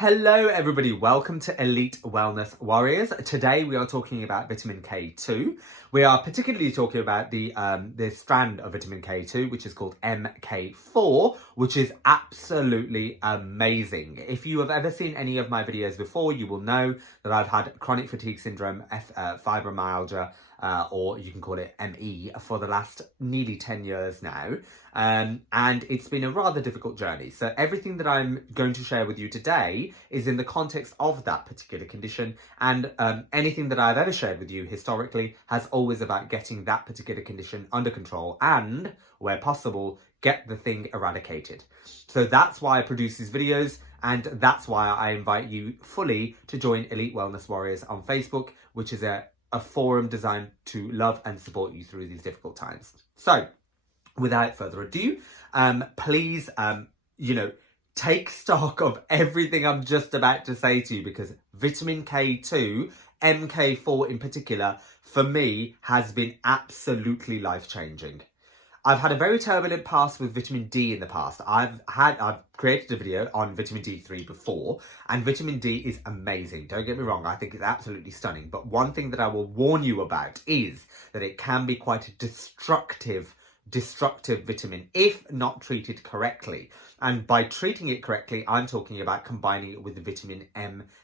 Hello everybody, welcome to Elite Wellness Warriors. Today we are talking about vitamin K2. We are particularly talking about the strand of vitamin K2, which is called MK4, which is absolutely amazing. If you have ever seen any of my videos before, you will know that I've had chronic fatigue syndrome, fibromyalgia, or you can call it ME, for the last nearly 10 years now. And it's been a rather difficult journey. So everything that I'm going to share with you today is in the context of that particular condition. And anything that I've ever shared with you historically has always about getting that particular condition under control and, where possible, get the thing eradicated. So that's why I produce these videos. And that's why I invite you fully to join Elite Wellness Warriors on Facebook, which is a forum designed to love and support you through these difficult times. So without further ado, please, take stock of everything I'm just about to say to you, because vitamin K2, MK4 in particular, for me, has been absolutely life-changing. I've had a very turbulent past with vitamin D in the past. I've created a video on vitamin D3 before, and vitamin D is amazing. Don't get me wrong, I think it's absolutely stunning. But one thing that I will warn you about is that it can be quite a destructive vitamin if not treated correctly. And by treating it correctly, I'm talking about combining it with vitamin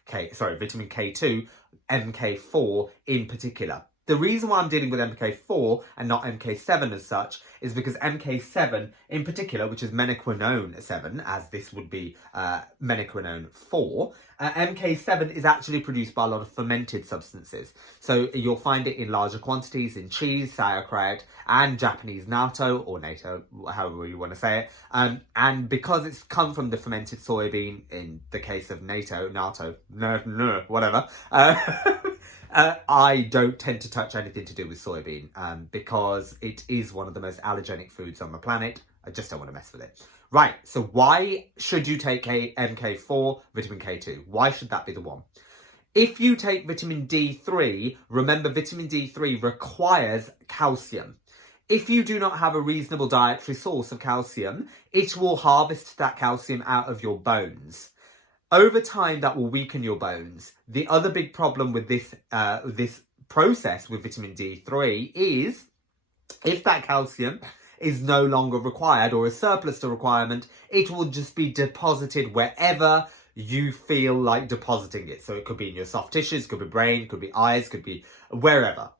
K2, MK4 in particular. The reason why I'm dealing with MK4 and not MK7 as such is because MK7 in particular, which is menaquinone 7, as this would be menaquinone 4, MK7 is actually produced by a lot of fermented substances. So you'll find it in larger quantities in cheese, sauerkraut, and Japanese natto, or natto, however you want to say it. And because it's come from the fermented soybean, in the case of natto, whatever, I don't tend to touch anything to do with soybean because it is one of the most allergenic foods on the planet. I just don't want to mess with it. Right, so why should you take MK4, vitamin K2? Why should that be the one? If you take vitamin D3, remember vitamin D3 requires calcium. If you do not have a reasonable dietary source of calcium, it will harvest that calcium out of your bones. Over time, that will weaken your bones. The other big problem with this process with vitamin D3 is if that calcium is no longer required or is surplus to requirement, it will just be deposited wherever you feel like depositing it. So it could be in your soft tissues, could be brain, could be eyes, could be wherever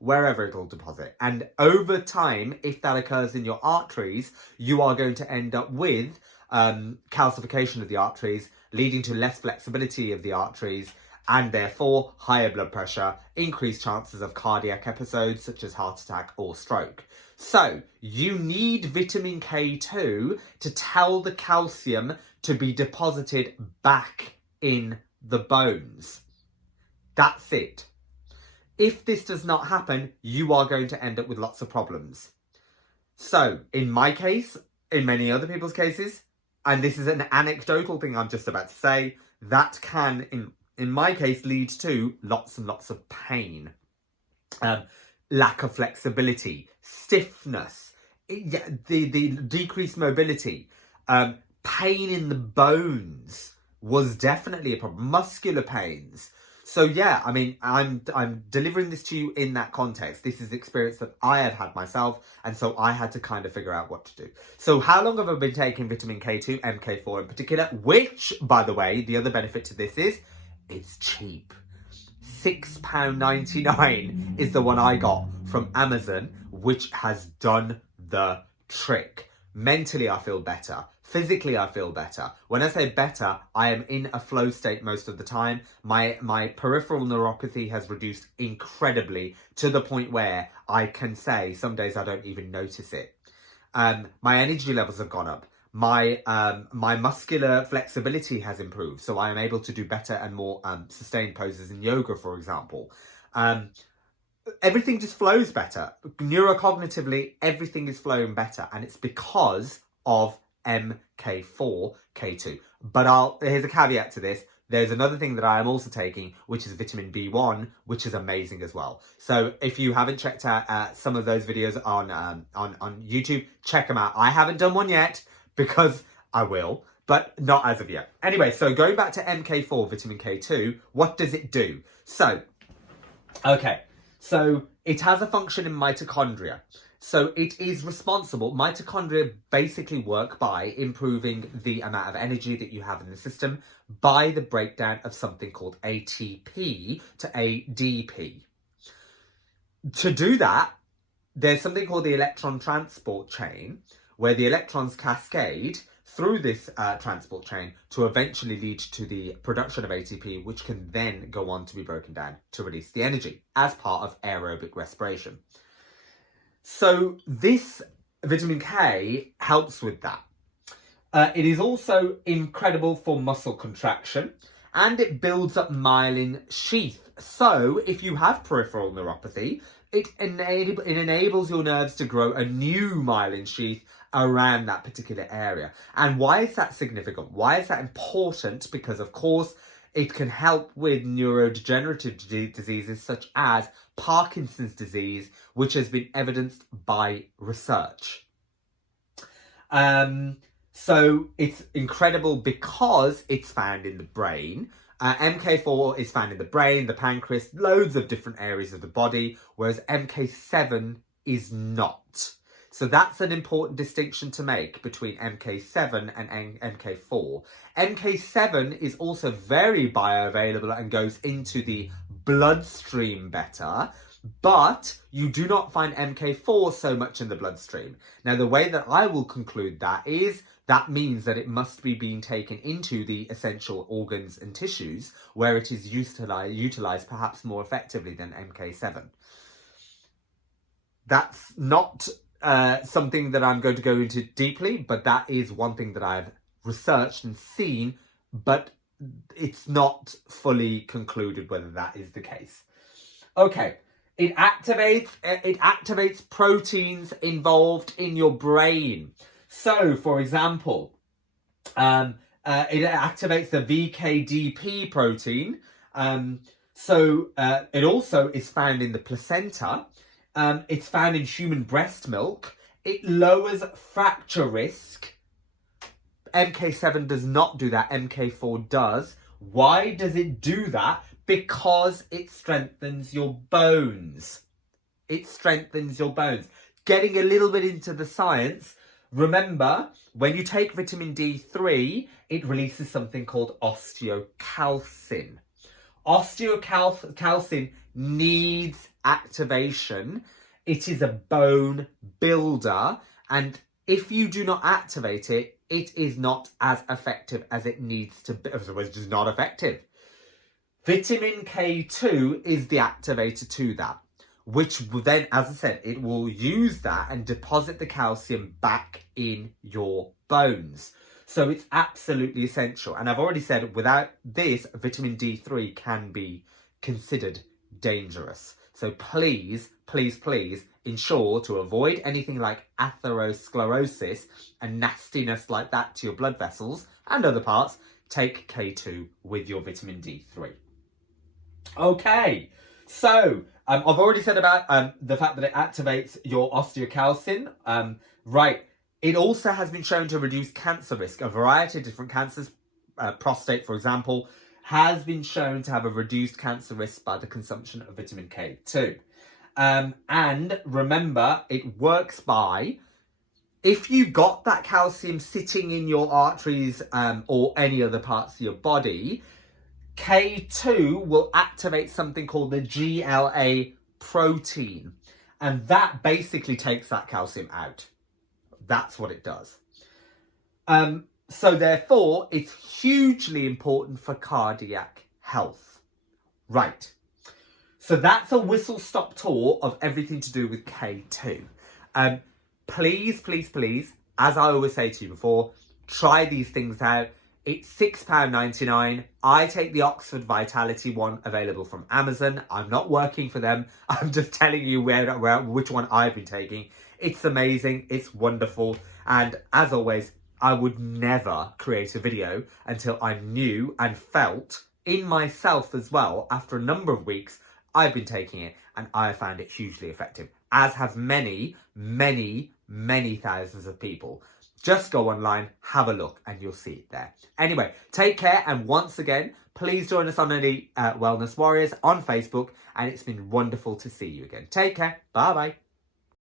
it'll deposit. And over time, if that occurs in your arteries, you are going to end up with calcification of the arteries, leading to less flexibility of the arteries, and therefore higher blood pressure, increased chances of cardiac episodes such as heart attack or stroke. So you need vitamin K2 to tell the calcium to be deposited back in the bones. That's it. If this does not happen, you are going to end up with lots of problems. So in my case, in many other people's cases, and this is an anecdotal thing I'm just about to say, that can, in my case, lead to lots and lots of pain, lack of flexibility, stiffness, the decreased mobility, pain in the bones was definitely a problem, muscular pains. So yeah, I mean, I'm delivering this to you in that context. This is the experience that I have had myself, and so I had to kind of figure out what to do. So how long have I been taking vitamin K2, MK4 in particular, which, by the way, the other benefit to this is, it's cheap. £6.99 is the one I got from Amazon, which has done the trick. Mentally, I feel better. Physically, I feel better. When I say better, I am in a flow state most of the time. My peripheral neuropathy has reduced incredibly to the point where I can say some days I don't even notice it. My energy levels have gone up. My muscular flexibility has improved, so I am able to do better and more sustained poses in yoga, for example. Everything just flows better. Neurocognitively, everything is flowing better, and it's because of MK4, K2. But here's a caveat to this. There's another thing that I am also taking, which is vitamin B1, which is amazing as well. So if you haven't checked out some of those videos on YouTube, check them out. I haven't done one yet because I will. but not as of yet. Anyway, so going back to MK4, vitamin K2, what does it do? So, okay, so it has a function in mitochondria. So it is responsible. Mitochondria basically work by improving the amount of energy that you have in the system by the breakdown of something called ATP to ADP. To do that, there's something called the electron transport chain, where the electrons cascade through this transport chain to eventually lead to the production of ATP, which can then go on to be broken down to release the energy as part of aerobic respiration. So this vitamin K helps with that. It is also incredible for muscle contraction, and it builds up myelin sheath. So if you have peripheral neuropathy, it enables your nerves to grow a new myelin sheath around that particular area. And why is that significant? Why is that important? Because, of course, it can help with neurodegenerative diseases such as Parkinson's disease, which has been evidenced by research. So it's incredible because it's found in the brain. MK4 is found in the brain, the pancreas, loads of different areas of the body, whereas MK7 is not. So that's an important distinction to make between MK7 and MK4. MK7 is also very bioavailable and goes into the bloodstream better, but you do not find MK4 so much in the bloodstream. Now, the way that I will conclude that is that means that it must be being taken into the essential organs and tissues where it is utilized perhaps more effectively than MK7. That's not something that I'm going to go into deeply, but that is one thing that I've researched and seen, but it's not fully concluded whether that is the case. Okay, it activates proteins involved in your brain. So, for example, it activates the VKDP protein. It also is found in the placenta. It's found in human breast milk. It lowers fracture risk. MK7 does not do that. MK4 does. Why does it do that? Because it strengthens your bones. It strengthens your bones. Getting a little bit into the science, remember, when you take vitamin D3, it releases something called osteocalcin. Osteocalcin needs activation. It is a bone builder, and if you do not activate it, it is not as effective as it needs to be. Otherwise, it's not effective. Vitamin K2 is the activator to that, which will then, as I said, it will use that and deposit the calcium back in your bones. So it's absolutely essential. And I've already said, without this, vitamin D3 can be considered dangerous. So please, please, please ensure to avoid anything like atherosclerosis and nastiness like that to your blood vessels and other parts. Take K2 with your vitamin D3. Okay, so I've already said about the fact that it activates your osteocalcin. Right, it also has been shown to reduce cancer risk. A variety of different cancers, prostate, for example, has been shown to have a reduced cancer risk by the consumption of vitamin K2. And remember, it works by, if you've got that calcium sitting in your arteries or any other parts of your body, K2 will activate something called the GLA protein. And that basically takes that calcium out. That's what it does. So therefore, it's hugely important for cardiac health. Right. So that's a whistle-stop tour of everything to do with K2. Please, please, please, as I always say to you before, try these things out. It's £6.99. I take the Oxford Vitality one available from Amazon. I'm not working for them. I'm just telling you which one I've been taking. It's amazing. It's wonderful. And as always, I would never create a video until I knew and felt in myself as well. After a number of weeks, I've been taking it and I have found it hugely effective, as have many, many, many thousands of people. Just go online, have a look, and you'll see it there. Anyway, take care, and once again, please join us on Elite Wellness Warriors on Facebook, and it's been wonderful to see you again. Take care. Bye-bye.